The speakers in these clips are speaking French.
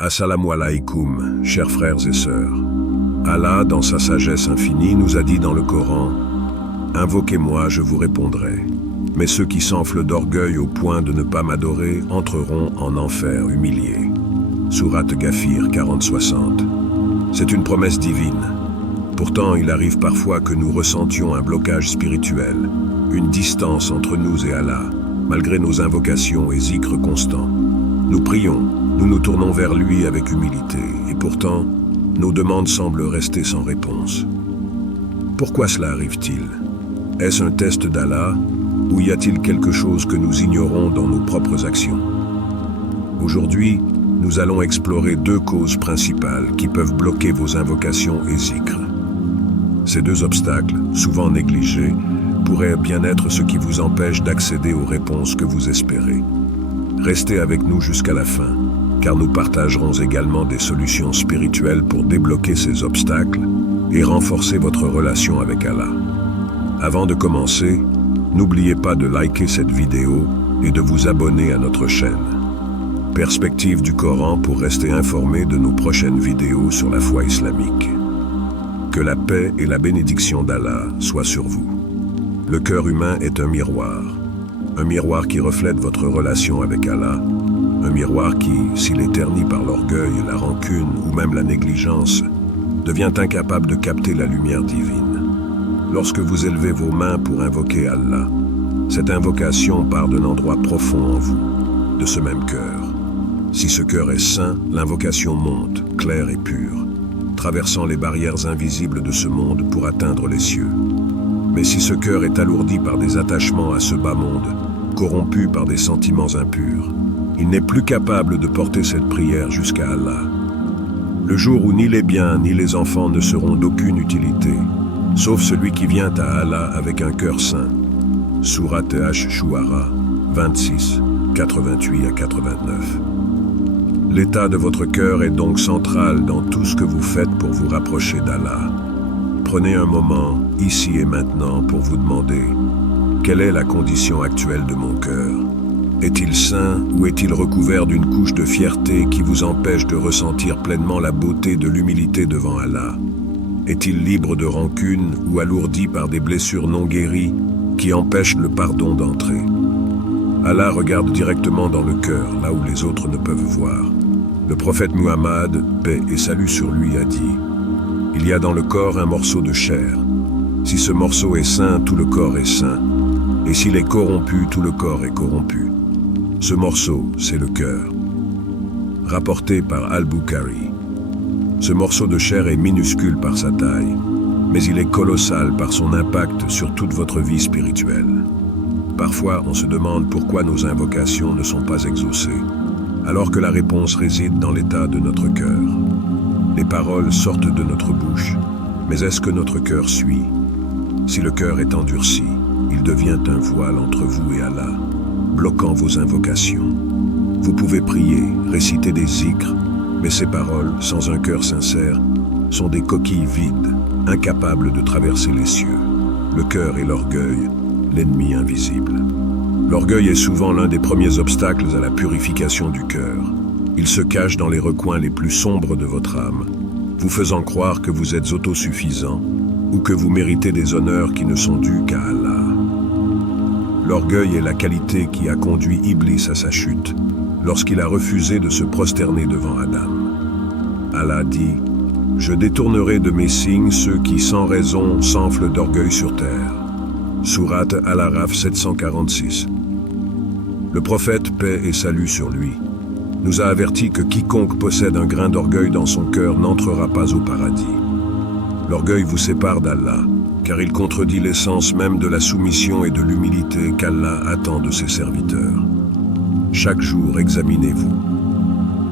Assalamu alaikum, chers frères et sœurs. Allah, dans sa sagesse infinie, nous a dit dans le Coran « Invoquez-moi, je vous répondrai. Mais ceux qui s'enflent d'orgueil au point de ne pas m'adorer entreront en enfer humiliés. » Sourate Ghafir 40-60. C'est une promesse divine. Pourtant, il arrive parfois que nous ressentions un blocage spirituel, une distance entre nous et Allah, malgré nos invocations et zikrs constants. Nous prions, nous nous tournons vers lui avec humilité, et pourtant, nos demandes semblent rester sans réponse. Pourquoi cela arrive-t-il? Est-ce un test d'Allah, ou y a-t-il quelque chose que nous ignorons dans nos propres actions? Aujourd'hui, nous allons explorer deux causes principales qui peuvent bloquer vos invocations et zikrs. Ces deux obstacles, souvent négligés, pourraient bien être ce qui vous empêche d'accéder aux réponses que vous espérez. Restez avec nous jusqu'à la fin, car nous partagerons également des solutions spirituelles pour débloquer ces obstacles et renforcer votre relation avec Allah. Avant de commencer, n'oubliez pas de liker cette vidéo et de vous abonner à notre chaîne. Perspective du Coran pour rester informé de nos prochaines vidéos sur la foi islamique. Que la paix et la bénédiction d'Allah soient sur vous. Le cœur humain est un miroir qui reflète votre relation avec Allah, un miroir qui, s'il est terni par l'orgueil, la rancune ou même la négligence, devient incapable de capter la lumière divine. Lorsque vous élevez vos mains pour invoquer Allah, cette invocation part d'un endroit profond en vous, de ce même cœur. Si ce cœur est saint, l'invocation monte, claire et pure, traversant les barrières invisibles de ce monde pour atteindre les cieux. Mais si ce cœur est alourdi par des attachements à ce bas monde, corrompu par des sentiments impurs, il n'est plus capable de porter cette prière jusqu'à Allah. Le jour où ni les biens ni les enfants ne seront d'aucune utilité, sauf celui qui vient à Allah avec un cœur saint. Sourate Ash-Shu'ara 26, 88 à 89. L'état de votre cœur est donc central dans tout ce que vous faites pour vous rapprocher d'Allah. Prenez un moment, ici et maintenant, pour vous demander quelle est la condition actuelle de mon cœur. Est-il sain ou est-il recouvert d'une couche de fierté qui vous empêche de ressentir pleinement la beauté de l'humilité devant Allah? Est-il libre de rancune ou alourdi par des blessures non guéries qui empêchent le pardon d'entrer? Allah regarde directement dans le cœur, là où les autres ne peuvent voir. Le prophète Muhammad, paix et salut sur lui, a dit « Il y a dans le corps un morceau de chair. Si ce morceau est sain, tout le corps est sain. Et s'il est corrompu, tout le corps est corrompu. Ce morceau, c'est le cœur. » Rapporté par Al-Bukhari. Ce morceau de chair est minuscule par sa taille, mais il est colossal par son impact sur toute votre vie spirituelle. Parfois, on se demande pourquoi nos invocations ne sont pas exaucées, alors que la réponse réside dans l'état de notre cœur. Les paroles sortent de notre bouche, mais est-ce que notre cœur suit? Si le cœur est endurci, il devient un voile entre vous et Allah, bloquant vos invocations. Vous pouvez prier, réciter des zikrs, mais ces paroles, sans un cœur sincère, sont des coquilles vides, incapables de traverser les cieux. Le cœur et l'orgueil, l'ennemi invisible. L'orgueil est souvent l'un des premiers obstacles à la purification du cœur. Il se cache dans les recoins les plus sombres de votre âme, vous faisant croire que vous êtes autosuffisant ou que vous méritez des honneurs qui ne sont dus qu'à Allah. L'orgueil est la qualité qui a conduit Iblis à sa chute, lorsqu'il a refusé de se prosterner devant Adam. Allah dit « Je détournerai de mes signes ceux qui sans raison s'enflent d'orgueil sur terre. » Sourate Al-Araf 746. Le prophète, paix et salut sur lui, nous a averti que quiconque possède un grain d'orgueil dans son cœur n'entrera pas au paradis. L'orgueil vous sépare d'Allah, car il contredit l'essence même de la soumission et de l'humilité qu'Allah attend de ses serviteurs. Chaque jour, examinez-vous.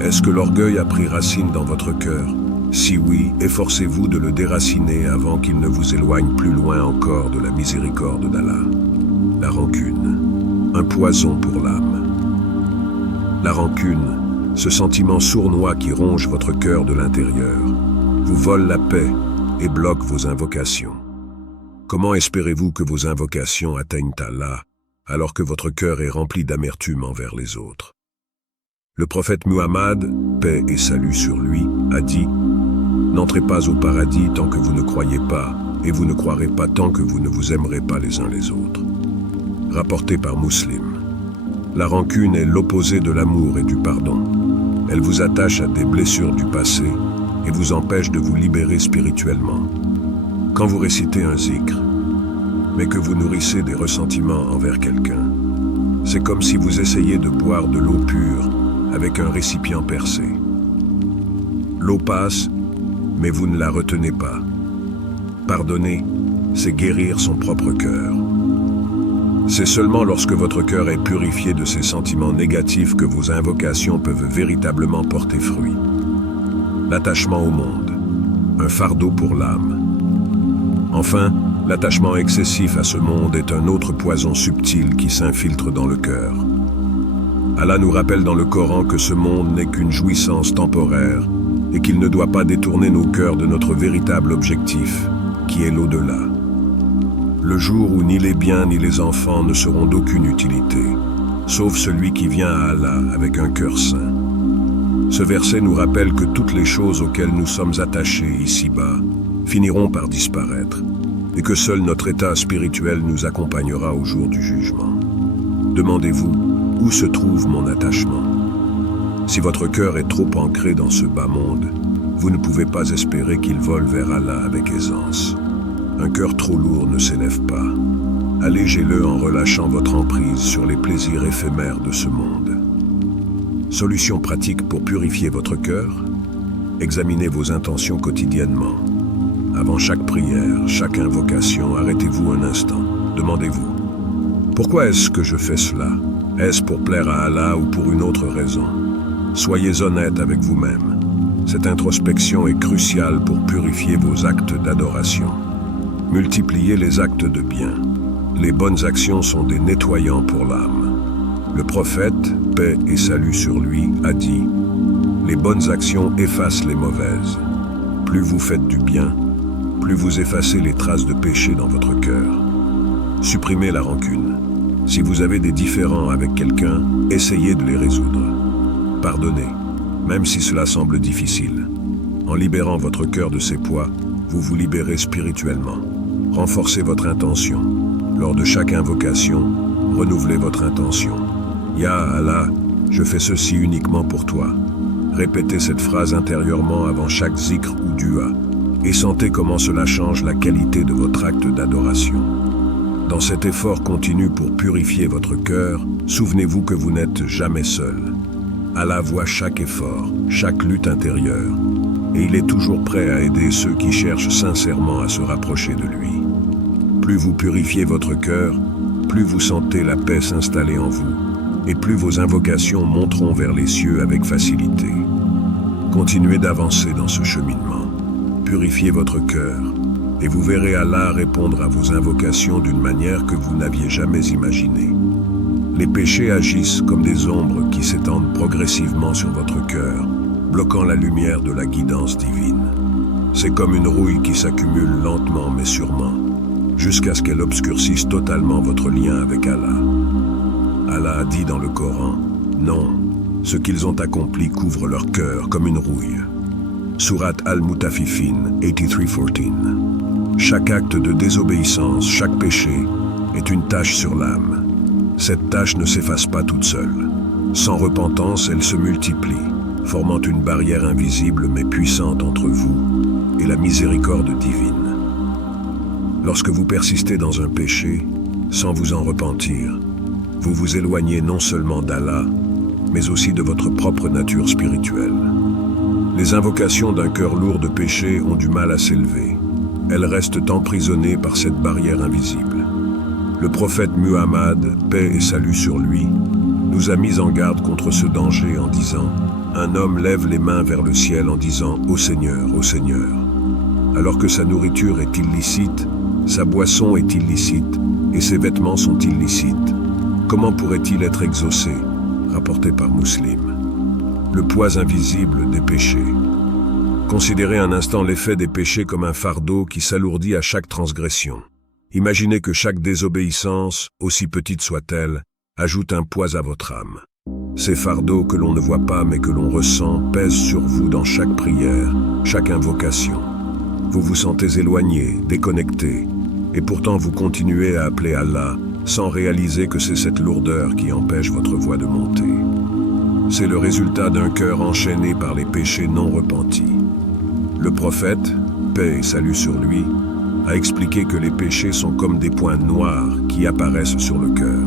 Est-ce que l'orgueil a pris racine dans votre cœur? Si oui, efforcez-vous de le déraciner avant qu'il ne vous éloigne plus loin encore de la miséricorde d'Allah. La rancune, un poison pour l'âme. La rancune, ce sentiment sournois qui ronge votre cœur de l'intérieur, vous vole la paix et bloque vos invocations. Comment espérez-vous que vos invocations atteignent Allah alors que votre cœur est rempli d'amertume envers les autres? Le prophète Muhammad, paix et salut sur lui, a dit « N'entrez pas au paradis tant que vous ne croyez pas, et vous ne croirez pas tant que vous ne vous aimerez pas les uns les autres. » Rapporté par Muslim. La rancune est l'opposé de l'amour et du pardon. Elle vous attache à des blessures du passé et vous empêche de vous libérer spirituellement. Quand vous récitez un zikr, mais que vous nourrissez des ressentiments envers quelqu'un, c'est comme si vous essayiez de boire de l'eau pure avec un récipient percé. L'eau passe, mais vous ne la retenez pas. Pardonner, c'est guérir son propre cœur. C'est seulement lorsque votre cœur est purifié de ces sentiments négatifs que vos invocations peuvent véritablement porter fruit. L'attachement au monde, un fardeau pour l'âme. Enfin, l'attachement excessif à ce monde est un autre poison subtil qui s'infiltre dans le cœur. Allah nous rappelle dans le Coran que ce monde n'est qu'une jouissance temporaire et qu'il ne doit pas détourner nos cœurs de notre véritable objectif, qui est l'au-delà. Le jour où ni les biens ni les enfants ne seront d'aucune utilité, sauf celui qui vient à Allah avec un cœur saint. Ce verset nous rappelle que toutes les choses auxquelles nous sommes attachés ici-bas finiront par disparaître, et que seul notre état spirituel nous accompagnera au jour du jugement. Demandez-vous, où se trouve mon attachement? Si votre cœur est trop ancré dans ce bas monde, vous ne pouvez pas espérer qu'il vole vers Allah avec aisance. Un cœur trop lourd ne s'élève pas. Allégez-le en relâchant votre emprise sur les plaisirs éphémères de ce monde. Solution pratique pour purifier votre cœur? Examinez vos intentions quotidiennement. Avant chaque prière, chaque invocation, arrêtez-vous un instant. Demandez-vous, pourquoi est-ce que je fais cela? Est-ce pour plaire à Allah ou pour une autre raison? Soyez honnête avec vous-même. Cette introspection est cruciale pour purifier vos actes d'adoration. Multipliez les actes de bien. Les bonnes actions sont des nettoyants pour l'âme. Le prophète, paix et salut sur lui, a dit « Les bonnes actions effacent les mauvaises. Plus vous faites du bien, plus vous effacez les traces de péché dans votre cœur. Supprimez la rancune. Si vous avez des différends avec quelqu'un, essayez de les résoudre. Pardonnez, même si cela semble difficile. En libérant votre cœur de ses poids, vous vous libérez spirituellement. Renforcez votre intention. Lors de chaque invocation, renouvelez votre intention. Ya Allah, je fais ceci uniquement pour toi. Répétez cette phrase intérieurement avant chaque zikr ou dua et sentez comment cela change la qualité de votre acte d'adoration. Dans cet effort continu pour purifier votre cœur, souvenez-vous que vous n'êtes jamais seul. Allah voit chaque effort, chaque lutte intérieure, et il est toujours prêt à aider ceux qui cherchent sincèrement à se rapprocher de lui. Plus vous purifiez votre cœur, plus vous sentez la paix s'installer en vous, et plus vos invocations monteront vers les cieux avec facilité. Continuez d'avancer dans ce cheminement. Purifiez votre cœur, et vous verrez Allah répondre à vos invocations d'une manière que vous n'aviez jamais imaginée. Les péchés agissent comme des ombres qui s'étendent progressivement sur votre cœur, bloquant la lumière de la guidance divine. C'est comme une rouille qui s'accumule lentement mais sûrement, jusqu'à ce qu'elle obscurcisse totalement votre lien avec Allah. Allah a dit dans le Coran, « Non, ce qu'ils ont accompli couvre leur cœur comme une rouille. » Surat Al-Mutafifin 83:14. Chaque acte de désobéissance, chaque péché, est une tache sur l'âme. Cette tache ne s'efface pas toute seule. Sans repentance, elle se multiplie, formant une barrière invisible mais puissante entre vous et la miséricorde divine. Lorsque vous persistez dans un péché, sans vous en repentir, vous vous éloignez non seulement d'Allah, mais aussi de votre propre nature spirituelle. Les invocations d'un cœur lourd de péché ont du mal à s'élever. Elles restent emprisonnées par cette barrière invisible. Le prophète Muhammad, paix et salut sur lui, nous a mis en garde contre ce danger en disant « Un homme lève les mains vers le ciel en disant « Ô Seigneur, ô Seigneur ». Alors que sa nourriture est illicite, sa boisson est illicite et ses vêtements sont illicites. Comment pourrait-il être exaucé? Rapporté par Muslim. Le poids invisible des péchés. Considérez un instant l'effet des péchés comme un fardeau qui s'alourdit à chaque transgression. Imaginez que chaque désobéissance, aussi petite soit-elle, ajoute un poids à votre âme. Ces fardeaux que l'on ne voit pas mais que l'on ressent pèsent sur vous dans chaque prière, chaque invocation. Vous vous sentez éloigné, déconnecté, et pourtant vous continuez à appeler Allah sans réaliser que c'est cette lourdeur qui empêche votre voix de monter. C'est le résultat d'un cœur enchaîné par les péchés non repentis. Le prophète, paix et salut sur lui, a expliqué que les péchés sont comme des points noirs qui apparaissent sur le cœur.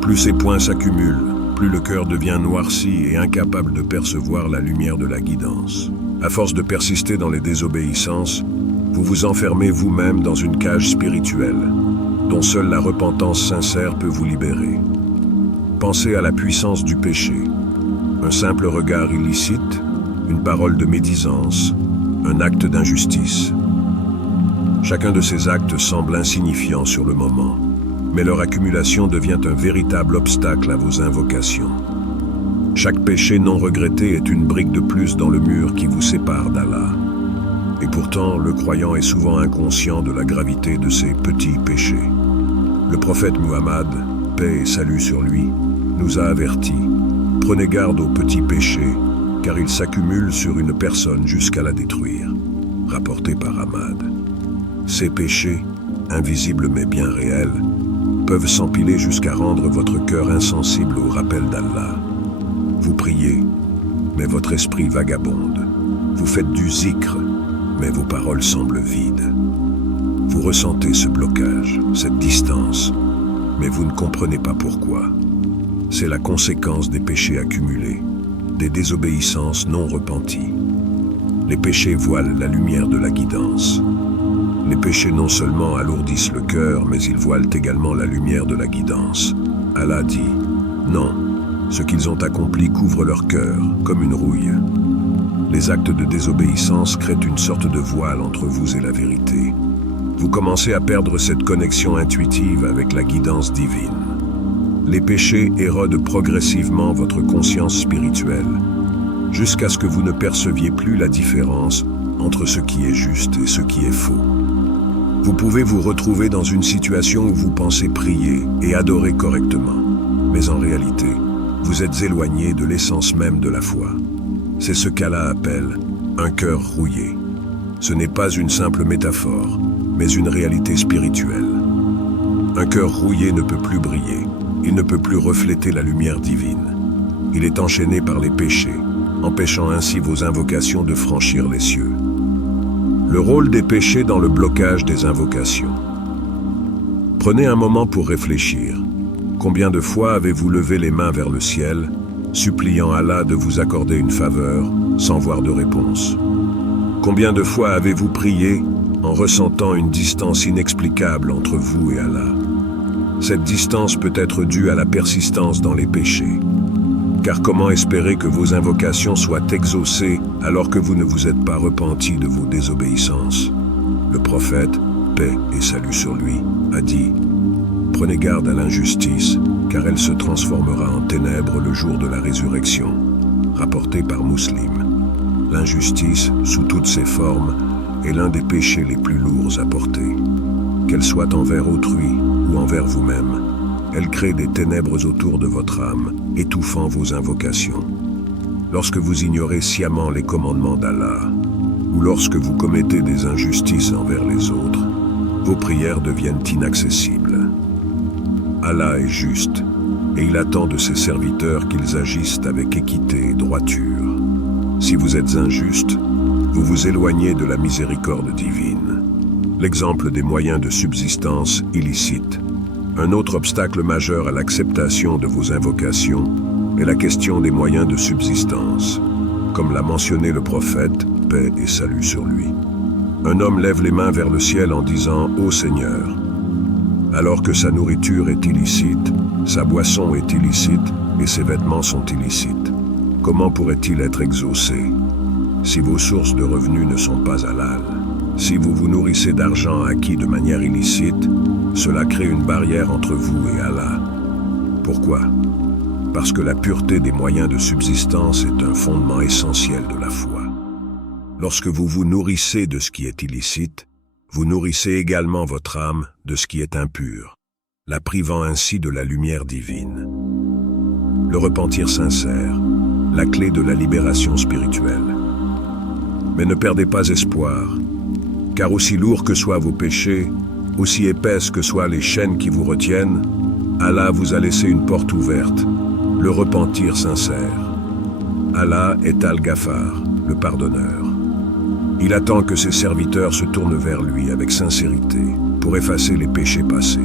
Plus ces points s'accumulent, plus le cœur devient noirci et incapable de percevoir la lumière de la guidance. À force de persister dans les désobéissances, vous vous enfermez vous-même dans une cage spirituelle, dont seule la repentance sincère peut vous libérer. Pensez à la puissance du péché. Un simple regard illicite, une parole de médisance, un acte d'injustice. Chacun de ces actes semble insignifiant sur le moment, mais leur accumulation devient un véritable obstacle à vos invocations. Chaque péché non regretté est une brique de plus dans le mur qui vous sépare d'Allah. Et pourtant, le croyant est souvent inconscient de la gravité de ses petits péchés. Le prophète Muhammad, paix et salut sur lui, nous a avertis. Prenez garde aux petits péchés, car ils s'accumulent sur une personne jusqu'à la détruire. Rapporté par Ahmad. Ces péchés, invisibles mais bien réels, peuvent s'empiler jusqu'à rendre votre cœur insensible au rappel d'Allah. Vous priez, mais votre esprit vagabonde. Vous faites du zikr, mais vos paroles semblent vides. Vous ressentez ce blocage, cette distance, mais vous ne comprenez pas pourquoi. C'est la conséquence des péchés accumulés, des désobéissances non repenties. Les péchés voilent la lumière de la guidance. Les péchés non seulement alourdissent le cœur, mais ils voilent également la lumière de la guidance. Allah dit, non, ce qu'ils ont accompli couvre leur cœur, comme une rouille. Les actes de désobéissance créent une sorte de voile entre vous et la vérité. Vous commencez à perdre cette connexion intuitive avec la guidance divine. Les péchés érodent progressivement votre conscience spirituelle, jusqu'à ce que vous ne perceviez plus la différence entre ce qui est juste et ce qui est faux. Vous pouvez vous retrouver dans une situation où vous pensez prier et adorer correctement, mais en réalité, vous êtes éloigné de l'essence même de la foi. C'est ce qu'Allah appelle un cœur rouillé. Ce n'est pas une simple métaphore, mais une réalité spirituelle. Un cœur rouillé ne peut plus briller, il ne peut plus refléter la lumière divine. Il est enchaîné par les péchés, empêchant ainsi vos invocations de franchir les cieux. Le rôle des péchés dans le blocage des invocations. Prenez un moment pour réfléchir. Combien de fois avez-vous levé les mains vers le ciel, suppliant Allah de vous accorder une faveur, sans voir de réponse? Combien de fois avez-vous prié en ressentant une distance inexplicable entre vous et Allah? Cette distance peut être due à la persistance dans les péchés. Car comment espérer que vos invocations soient exaucées alors que vous ne vous êtes pas repenti de vos désobéissances? Le prophète, paix et salut sur lui, a dit « Prenez garde à l'injustice, car elle se transformera en ténèbres le jour de la résurrection. » Rapporté par Muslim. L'injustice, sous toutes ses formes, est l'un des péchés les plus lourds à porter. Qu'elle soit envers autrui ou envers vous-même, elle crée des ténèbres autour de votre âme, étouffant vos invocations. Lorsque vous ignorez sciemment les commandements d'Allah, ou lorsque vous commettez des injustices envers les autres, vos prières deviennent inaccessibles. Allah est juste, et il attend de ses serviteurs qu'ils agissent avec équité et droiture. Si vous êtes injuste, vous vous éloignez de la miséricorde divine. L'exemple des moyens de subsistance illicites. Un autre obstacle majeur à l'acceptation de vos invocations est la question des moyens de subsistance. Comme l'a mentionné le prophète, paix et salut sur lui. Un homme lève les mains vers le ciel en disant « Ô Seigneur », alors que sa nourriture est illicite, sa boisson est illicite et ses vêtements sont illicites. Comment pourrait-il être exaucé si vos sources de revenus ne sont pas halal? Si vous vous nourrissez d'argent acquis de manière illicite, cela crée une barrière entre vous et Allah. Pourquoi? Parce que la pureté des moyens de subsistance est un fondement essentiel de la foi. Lorsque vous vous nourrissez de ce qui est illicite, vous nourrissez également votre âme de ce qui est impur, la privant ainsi de la lumière divine. le repentir sincère, la clé de la libération spirituelle. Mais ne perdez pas espoir, car aussi lourds que soient vos péchés, aussi épaisses que soient les chaînes qui vous retiennent, Allah vous a laissé une porte ouverte, le repentir sincère. Allah est Al-Ghaffar, le pardonneur. Il attend que ses serviteurs se tournent vers lui avec sincérité pour effacer les péchés passés.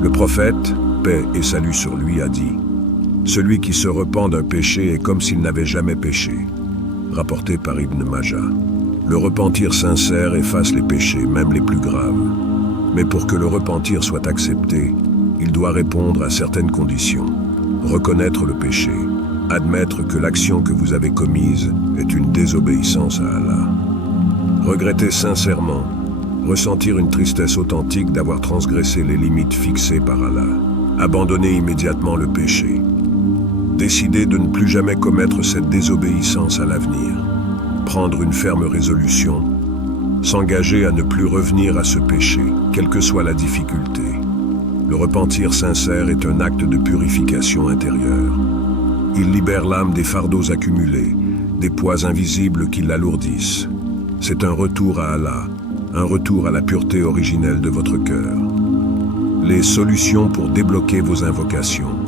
Le prophète, paix et salut sur lui, a dit « Celui qui se repent d'un péché est comme s'il n'avait jamais péché », rapporté par Ibn Majah. Le repentir sincère efface les péchés, même les plus graves. Mais pour que le repentir soit accepté, il doit répondre à certaines conditions. Reconnaître le péché, admettre que l'action que vous avez commise est une désobéissance à Allah. Regretter sincèrement, ressentir une tristesse authentique d'avoir transgressé les limites fixées par Allah. Abandonner immédiatement le péché. Décider de ne plus jamais commettre cette désobéissance à l'avenir. Prendre une ferme résolution. S'engager à ne plus revenir à ce péché, quelle que soit la difficulté. Le repentir sincère est un acte de purification intérieure. Il libère l'âme des fardeaux accumulés, des poids invisibles qui l'alourdissent. C'est un retour à Allah, un retour à la pureté originelle de votre cœur. Les solutions pour débloquer vos invocations.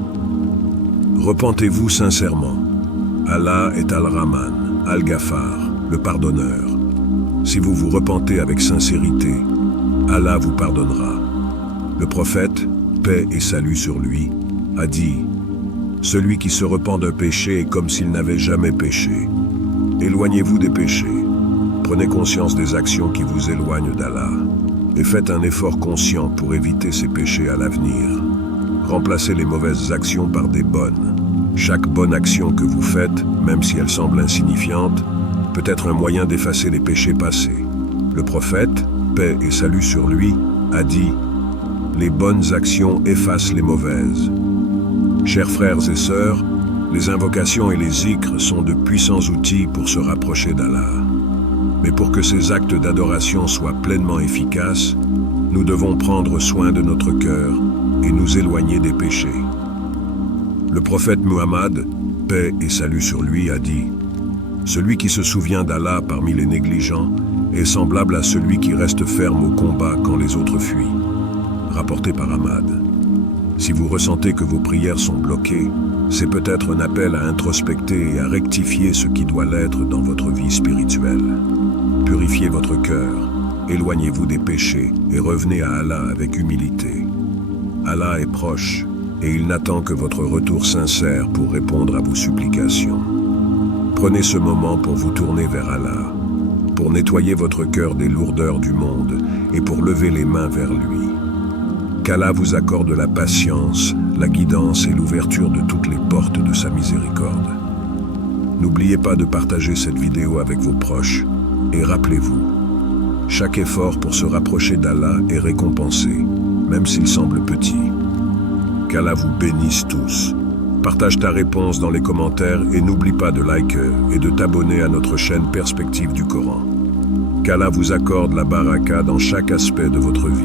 Repentez-vous sincèrement. Allah est Al-Rahman, Al-Ghaffar, le pardonneur. Si vous vous repentez avec sincérité, Allah vous pardonnera. Le prophète, paix et salut sur lui, a dit « Celui qui se repent d'un péché est comme s'il n'avait jamais péché. Éloignez-vous des péchés. Prenez conscience des actions qui vous éloignent d'Allah et faites un effort conscient pour éviter ces péchés à l'avenir. Remplacez les mauvaises actions par des bonnes. Chaque bonne action que vous faites, même si elle semble insignifiante, peut être un moyen d'effacer les péchés passés. Le prophète, paix et salut sur lui, a dit « Les bonnes actions effacent les mauvaises ». Chers frères et sœurs, les invocations et les zikrs sont de puissants outils pour se rapprocher d'Allah. Mais pour que ces actes d'adoration soient pleinement efficaces, nous devons prendre soin de notre cœur et nous éloigner des péchés. Le prophète Muhammad, paix et salut sur lui, a dit « Celui qui se souvient d'Allah parmi les négligents est semblable à celui qui reste ferme au combat quand les autres fuient. » Rapporté par Ahmad. Si vous ressentez que vos prières sont bloquées, c'est peut-être un appel à introspecter et à rectifier ce qui doit l'être dans votre vie spirituelle. Purifiez votre cœur, éloignez-vous des péchés et revenez à Allah avec humilité. Allah est proche et il n'attend que votre retour sincère pour répondre à vos supplications. Prenez ce moment pour vous tourner vers Allah, pour nettoyer votre cœur des lourdeurs du monde et pour lever les mains vers lui. Qu'Allah vous accorde la patience, la guidance et l'ouverture de toutes les portes de sa miséricorde. N'oubliez pas de partager cette vidéo avec vos proches et rappelez-vous, chaque effort pour se rapprocher d'Allah est récompensé, même s'il semble petit. Qu'Allah vous bénisse tous. Partage ta réponse dans les commentaires et n'oublie pas de liker et de t'abonner à notre chaîne Perspective du Coran. Qu'Allah vous accorde la baraka dans chaque aspect de votre vie.